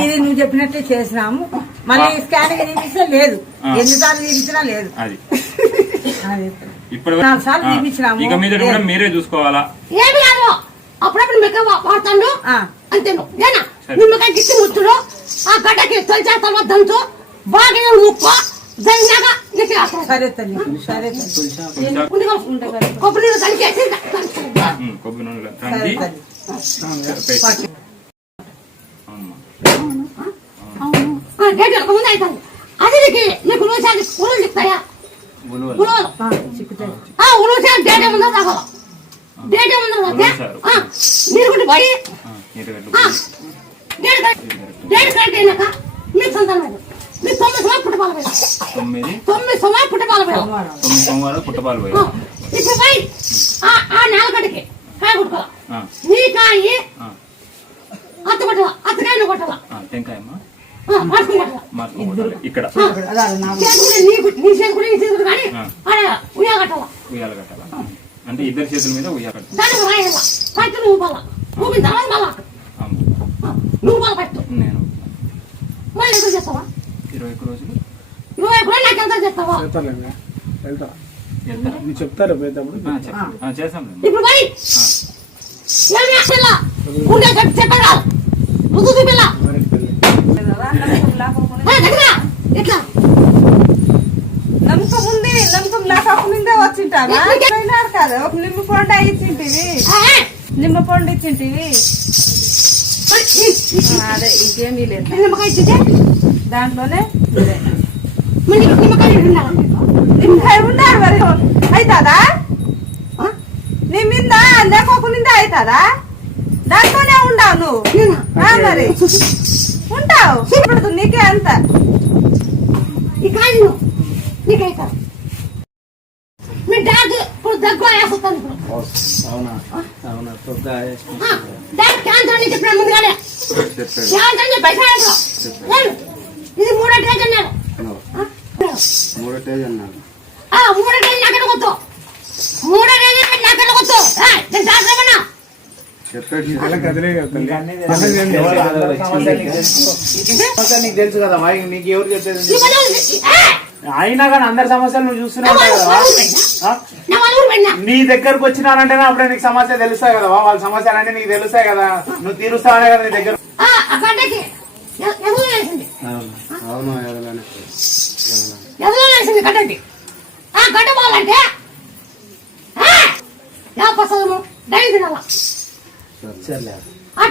ఇది నువ్వు చెప్పినట్టే చేసినాము. మళ్ళీ స్కాన్ తీపిస్తే లేదు, ఎన్నిసార్లు తీపించినా లేదు. అది ఇప్పుడు 4 సార్లు తీపించినాము. ఇక మీద కూడా మీరే చూసుకోవాలా. ఏమి కాదు, అప్పుడప్పుడు మెక్క వాడతాడు అంతేను. నిమ్మకాయ గిట్టి ముచ్చుడు ఆ గడ్డకి తొలిచా తర్వాత దంచు బాగా ముక్కు జరిగినాక సరే తల్లి, సరే కొబ్బరి నీళ్ళు కలిపేసి కొబ్బరి నూనె ముందు అవుతుంది. అది నీకు ఉలువచాలి ఉలువలు చెప్తాయా? ఉలువచాలి డేట్ ఏముందో రాగల డేట్ ఏముందో మీరు కూడా పోయి డేట్ కరెక్ట్ అయినాక మీకు సంతానం మీరు 9 సోమవారం పుట్టపాలు పోయి 9 సోమవారం పుట్టపాలు పోయి 9 సోమవారం పుట్టపాలు పోయి ఇప్పుడు పోయి ఆ 4 గంటకి కాయ కొట్టుకోవాలి. నీ కాయ అత్తకాయలు కొట్టాల, టెంకాయమ్మా ఇక్కడ నీ చేతులు కానీ ఉయ్యాల కట్టాల. ఉయ్యాల కట్టాలా అంటే ఇద్దరు చేతుల మీద ఉయ్యాల కట్టాలి. దానికి రాయాల పట్టు నువ్వు పాల నువ్వు తర్వాత మళ్ళా నువ్వు పాల పట్టు. నేను మళ్ళీ ఎందుకు చేస్తావా? 21 రోజులు 21 రోజులు నాకు ఎంత చేస్తావా? చెప్తారు చేస్తాం. ఇప్పుడు పోయి ఉండే చెప్పరా ముందు పిల్ల ఎట్లా నమ్మకం లేకముందే వచ్చింటావా? కాదు, ఒక నిమ్మ పండు ఇచ్చింటివి, నిమ్మ పండు ఇచ్చింటివి. అదే ఇంకేమీ లేదు, దాంట్లోనే నిమ్మకాయ ఉండాలి. మరి అవుతుందా? నీ మీద లేకోకుండా అవుతుందా? దాంట్లోనే ఉండవు నువ్వు, మరి ఉంటావు. ఇప్పుడు నీకే అంత నీకైతా మీ డాగ్ ఇప్పుడు దగ్గు వేస్తాను. డాగ్ క్యాన్సర్ అని చెప్పిన ముందుగానే ఇది 3 టేజ్ అన్నాడు. 3 టేజ్ అన్నాడు. 3 టేజ్ నాకెళ్ళ కొత్తు 3 టేజ్ నాకెళ్ళ కొత్తు నేను డాక్టర్మన్నా నీకు తెలుసు కదా, నీకు ఎవరు చెప్పేది? అయినా కానీ అందరి సమస్యలు నువ్వు చూస్తున్నావు కదా. నీ దగ్గరకు వచ్చినానంటేనే అప్పుడే నీకు సమస్య తెలుస్తాయి కదా, వాళ్ళ సమస్యలు అంటే నీకు తెలుస్తాయి కదా, నువ్వు తీరుస్తావనే కదా నీ దగ్గర. అవును గడ్డండి గడ్డ పోవాలంటే డైరీ తినాలా.